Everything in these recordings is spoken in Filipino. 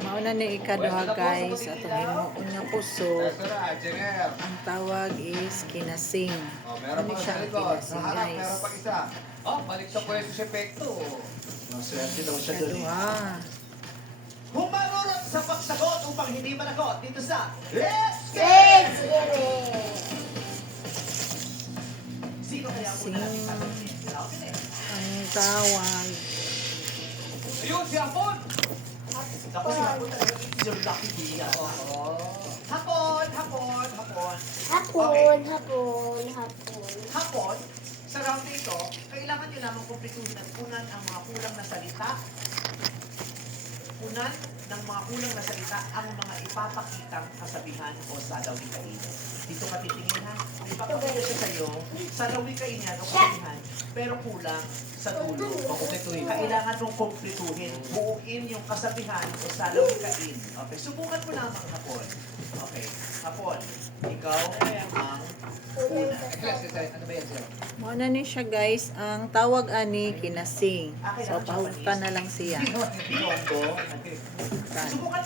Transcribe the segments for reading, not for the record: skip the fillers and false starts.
Mauna ni ikaduha guys atong himuon nga puso. Ang tawag is kinasing. Ano siya ang kinasing guys? Balik sa pwesto si Pekto. Maswerte daw siya doon. Kaduha. Humarurot sa pagsagot upang hindi managot dito sa Let's Let's Get get It! it! Sino kaya Sing. muna natin tatanungin? Ang tawag. Ayun, si Apon! Ako si Hapon talaga, it's your lucky day. Hapon, hapon, hapon. Hapon, sa round na ito, kailangan nyo lamang kumpletuhin at punan ang mga kulang na salita. Punan ng mga kulang na salita ang mga ipapakitang kasabihan o salawikain. Dito ka titingin ha. Ipapakita siya sa'yo, salawikain yan o kasabihan, pero kulang sa dulo. Kailangan mong kumpletuhin, buuin yung kasabihan o salawikain. Okay, subukan mo lamang hapon. Okay, hapon, ikaw ang una. Ano ba yan sir? Mauna ni siya guys. Ang tawag ani kinasing. So pahutan na lang siya. Binondo. Subukan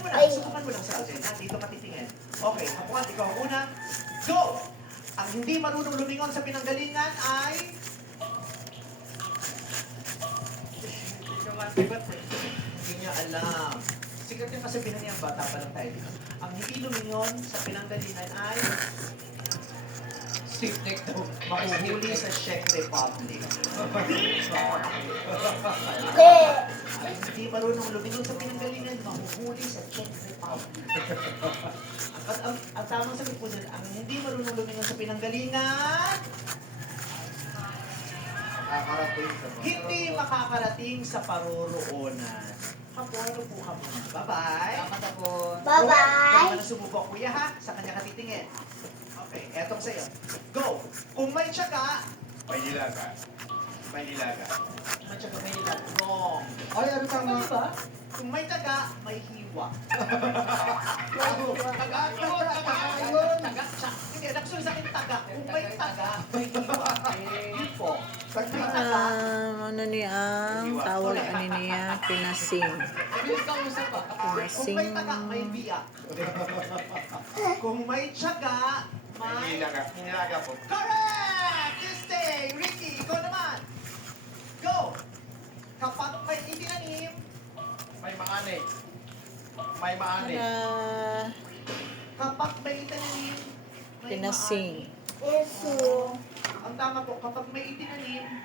mo lang sa atin. Dito ka titingin. Okay, hapon, ikaw ang una. Go! Ang hindi marunong lumingon sa pinanggalingan ay... Hindi niya alam. Sikat yung kasabihan niya, bata pa lang tayo. Ang hindi lumingon sa pinanggalingan ay... Stiff neck daw. makuhuli sa Czech Republic. Ang hindi marunong lumingon sa pinanggalingan, mahuhuli sa Czech Republic. Ang tamang sagot po dyan, ang hindi marunong lumingon sa pinanggalingan, hindi makakarating sa paroroonan. Hapon, upo ka muna. Bye-bye. Salamat Apon. Bye-bye. Huwag ka sumubok, kuya ha. Sa kanya ka titingin. Okay, etong sa'yo. Go! Kung may tiyaga, May nilaga. May nilaga. may tiyaga, may ilan. Wrong. Ay, ano tama? Diba? Kung may taga, may hiwa. Hindi, nagsulit sa akin taga. Kung may taga, may hiwa. Yun po. Pag may taga, Ano ni ang tawag ani niya kinasing. Bilis ka mo sa pa. kung may Kinasing. taga, may biyak. Kung may tiyaga, May may... nilaga. Nilaga po. Correct! You stay! Ricky, ikaw naman. Go! Kapag may itinanim, May maani. May maani. kapag may itinanim, may Kinasing. maani. Ang tama po, kapag may itinanim,